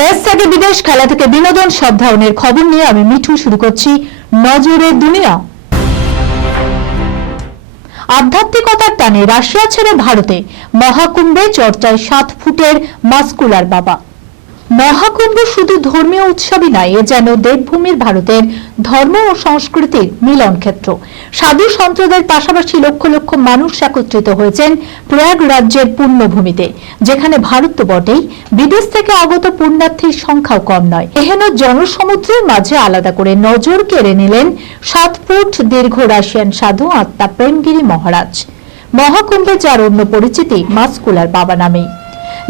দেশ থেকে বিদেশ, খেলা থেকে বিনোদন, সব ধরনের খবর নিয়ে আমি মিঠু শুরু করছি নজরের দুনিয়া। আধ্যাত্মিকতার টানে রাশিয়া ছেড়ে ভারতে মহাকুম্ভে চর্চায় 7 ফুটের মাস্কুলার বাবা। মহাকুম্ভ শুধু ধর্মীয় উৎসবই নয়, এ যেন দেবভূমির ভারতের ধর্ম ও সংস্কৃতির মিলন ক্ষেত্র। সাধু সন্তদের পাশাপাশি লক্ষ লক্ষ মানুষ একত্রিত হয়েছেন প্রয়াগ রাজ্যের পুণ্যভূমিতে, যেখানে ভারত তো বটেই, বিদেশ থেকে আগত পুণ্যার্থীর সংখ্যাও কম নয়। এহেন জনসমুদ্রের মাঝে আলাদা করে নজর কেড়ে নিলেন 7 ফুট দীর্ঘ রাশিয়ান সাধু আত্মা প্রেমগিরি মহারাজ। মহাকুম্ভে যার অন্য পরিচিতি মাস্কুলার বাবা নামেই।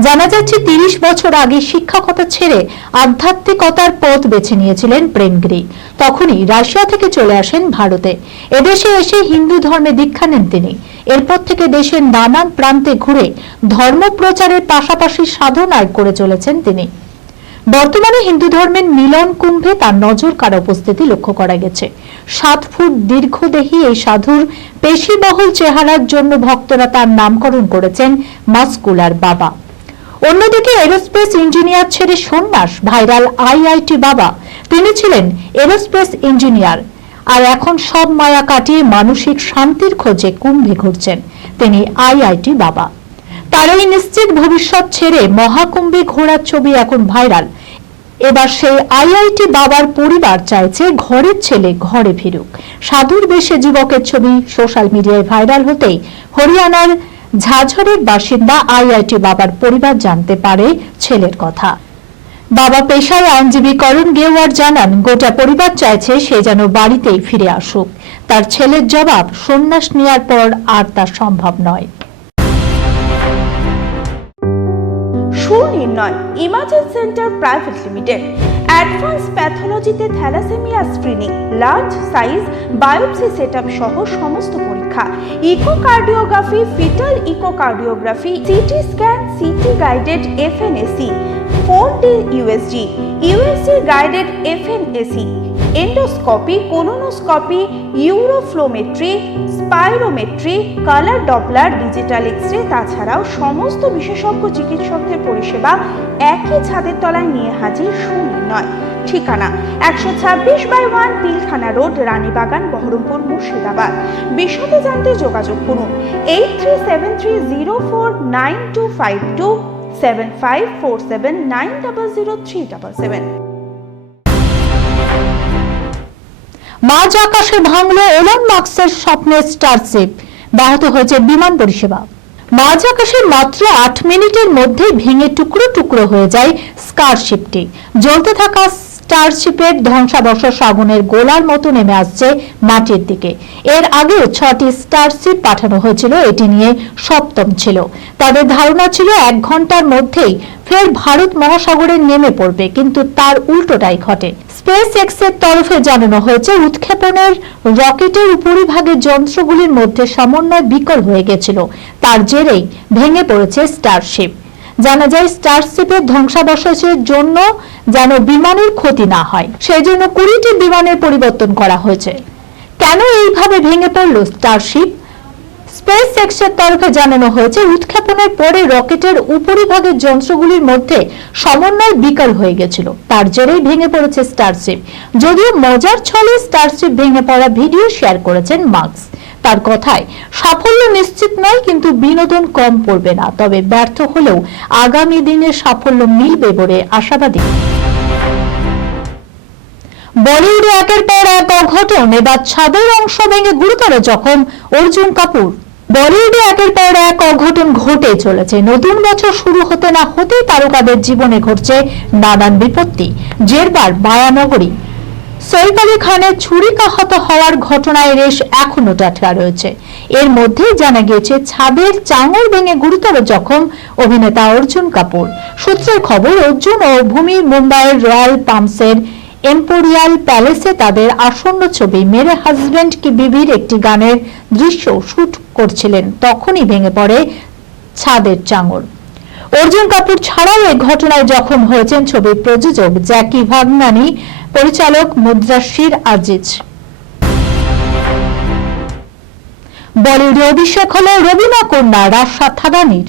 জানা যাচ্ছে 30 বছর আগে শিক্ষকতা ছেড়ে আধ্যাত্মিকতার পথ বেছে নিয়েছিলেন প্রেমগিরি। তখনই রাশিয়া থেকে চলে আসেন ভারতে। এদেশে এসে হিন্দু ধর্মে দীক্ষা নেন তিনি। এরপর থেকে দেশের নানান প্রান্তে ঘুরে ধর্ম প্রচারের পাশাপাশি সাধনায় করে চলেছেন তিনি। বর্তমানে হিন্দু ধর্মের মিলন কুম্ভে তার নজর কাড়া উপস্থিতি লক্ষ্য করা গেছে। 7 ফুট দীর্ঘদেহী এই সাধুর পেশিবহুল চেহারার জন্য ভক্তরা তার নামকরণ করেছেন মাস্কুলার বাবা। অন্যদিকে এরোস্পেস ইঞ্জিনিয়ার ছেড়ে সন্ন্যাস, ভাইরাল আইআইটি বাবা। তিনি ছিলেন এরোস্পেস ইঞ্জিনিয়ার, আর এখন সব মায়া কাটিয়ে মানসিক শান্তির খোঁজে কুম্ভে ঘুরছেন তিনি আইআইটি বাবা। তার এই নিশ্চিত ভবিষ্যৎ ছেড়ে মহাকুম্ভে ঘোরার ছবি এখন ভাইরাল। এবার সেই আইআইটি বাবার পরিবার চাইছে ঘরের ছেলে ঘরে ফিরুক। সাধুর বেশে যুবকের ছবি সোশ্যাল মিডিয়ায় ভাইরাল হতেই হরিয়ানার ঝাঝরের বাসিন্দা আইআইটি বাবার পরিবার জানতে পারে ছেলের কথা। বাবা পেশায় আইনজীবী করণ গেওয়ার জানান, গোটা পরিবার চাইছে সে যেন বাড়িতেই ফিরে আসুক। তার ছেলের জবাব, সন্ন্যাস নেওয়ার পর আর তা সম্ভব নয়। Sunirnoy imaging centre private limited advance প্যাথোলজিতে thalassaemia screening, large size biopsy setup সহ সমস্ত পরীক্ষা, echocardiography, foetal echocardiography, CT scan, CT guided FNAC, 4D USG, USG guided FNAC, endoscopy, colonoscopy, uroflowmetry, spirometry, colour doppler, digital X-ray, তাছাড়াও সমস্ত বিশেষজ্ঞ চিকিৎসকদের পরিষেবা একই ছাদের তলায় নিয়ে হাজির সুনির্ণয়। ঠিকানা 126/1 পিলখানা রোড, রানীবাগান, বহরমপুর, মুর্শিদাবাদ। বিশদে জানতে যোগাযোগ করুন 8373049252 7547900377। মাঝ আকাশে ভাঙল এলন মাস্কের স্বপ্নের স্টারশিপ, ব্যাহত হয়েছে বিমান পরিষেবা। মাঝ আকাশে মাত্র 8 মিনিটের মধ্যে ভেঙে টুকরো টুকরো হয়ে যায় স্টারশিপটি। জ্বলতে থাকা স্টারশিপের ধ্বংসাবশেষ আগুনের গোলার মতো নেমে আসছে মাটির দিকে। এর আগেও 6টি স্টারশিপ পাঠানো হয়েছিল, এটি নিয়ে 7ম ছিল। তাদের ধারণা ছিল 1 ঘন্টার মধ্যেই ফের ভারত মহাসাগরে নেমে পড়বে, কিন্তু তার উল্টোটাই ঘটে। স্পেস এক্স এর তরফে জানানো হয়েছে, উৎক্ষেপণের রকেটের উপরিভাগের যন্ত্রগুলির মধ্যে সমন্বয় বিকল হয়ে গেছিল, তার জেরেই ভেঙে পড়েছে স্টারশিপ। জানা যায়, স্টারশিপের ধ্বংসাবশেষের জন্য যেন বিমানের ক্ষতি না হয়, সেই জন্য 20টি বিমানের পরিবর্তন করা হয়েছে। কেন এইভাবে ভেঙে পড়ল স্টারশিপ? স্পেস এক্স এর তরফে জানানো হয়েছে, উৎক্ষেপণের পরে রকেটের উপরিভাগের যন্ত্রগুলির মধ্যে সমন্বয় বিকল হয়ে গেছিল, তার জেরেই ভেঙে পড়েছে স্টারশিপ। যদিও মজার ছলে স্টারশিপ ভেঙে পড়া ভিডিও শেয়ার করেছেন মাস্ক। তার কথায়, সাফল্য নিশ্চিত নয়, কিন্তু বিনোদন কম পড়বে না। তবে ব্যর্থ হলেও আগামী দিনে সাফল্য মিলবে বলে আশাবাদী। বলিউডে একের পর এক অঘটন, এবার ছাদের অংশ ভেঙে গুরুতর জখম অর্জুন কাপুর। বলিউডে একের পর এক অঘটন ঘটে চলেছে। নতুন বছর শুরু হতে না হতেই তারকাদের জীবনে ঘটছে নানান বিপত্তি। জেরবার বায়ানগরী সৈফ আলী খানের ছুরিকাহত হওয়ার ঘটনায় রেশ এখনো টাটকা রয়েছে। এর মধ্যেই জানা গিয়েছে, ছাদের চাঙর ভেঙে গুরুতর জখম অভিনেতা অর্জুন কাপুর। সূত্রের খবর, অর্জুন ও ভূমি মুম্বাইয়ের রয়্যাল পামসের এম্পোরিয়াল প্যালেসে তাদের আসন্ন ছবি মেরে হাজবেন্ড কি বিবির একটি গানের দৃশ্য শুট করছিলেন, তখনই ভেঙে পড়ে ছাদের চাঙর। অর্জুন কাপুর ছাড়াও এই ঘটনায় জখম হয়েছেন ছবির প্রযোজক জ্যাকি ভাগনানি, পরিচালক মুদ্রাশির আজিজ। বলিউডে অভিষেক হল রবিনা কন্যা রাশা থাদানির।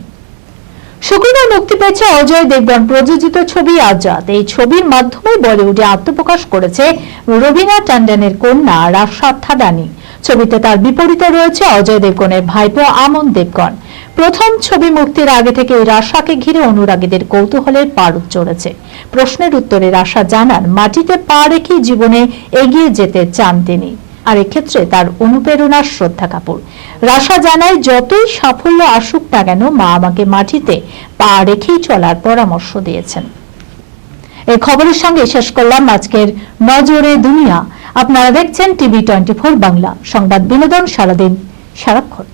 শুক্রবার মুক্তি পেয়েছে অজয় দেবগন প্রযোজিত ছবি আজাদ। এই ছবির মাধ্যমে বলিউডে আত্মপ্রকাশ করেছে রবিনা ট্যান্ডনের কন্যা রাশা থাডানি। ছবিতে তার বিপরীতে রয়েছে অজয় দেবগনের ভাইপো আমন দেবগন। প্রথম ছবি মুক্তির আগে থেকে রাশাকে ঘিরে অনুরাগীদের কৌতূহলের পারদ চড়েছে। প্রশ্নের উত্তরে রাশা জানান, মাটিতে পা রেখে জীবনে এগিয়ে যেতে চান তিনি, আর এক্ষেত্রে তার অনুপ্রেরণা শ্রদ্ধা কাপুর। রাশা জানায়, যতই সাফল্য আসুক না কেন মা আমাকে মাটিতে পা রেখেই চলার পরামর্শ দিয়েছেন। এই খবরের সঙ্গে শেষ করলাম আজকের নজরে দুনিয়া। আপনারা দেখছেন টিভি 24 বাংলা, সংবাদ বিনোদন সারাদিন সারাক্ষণ।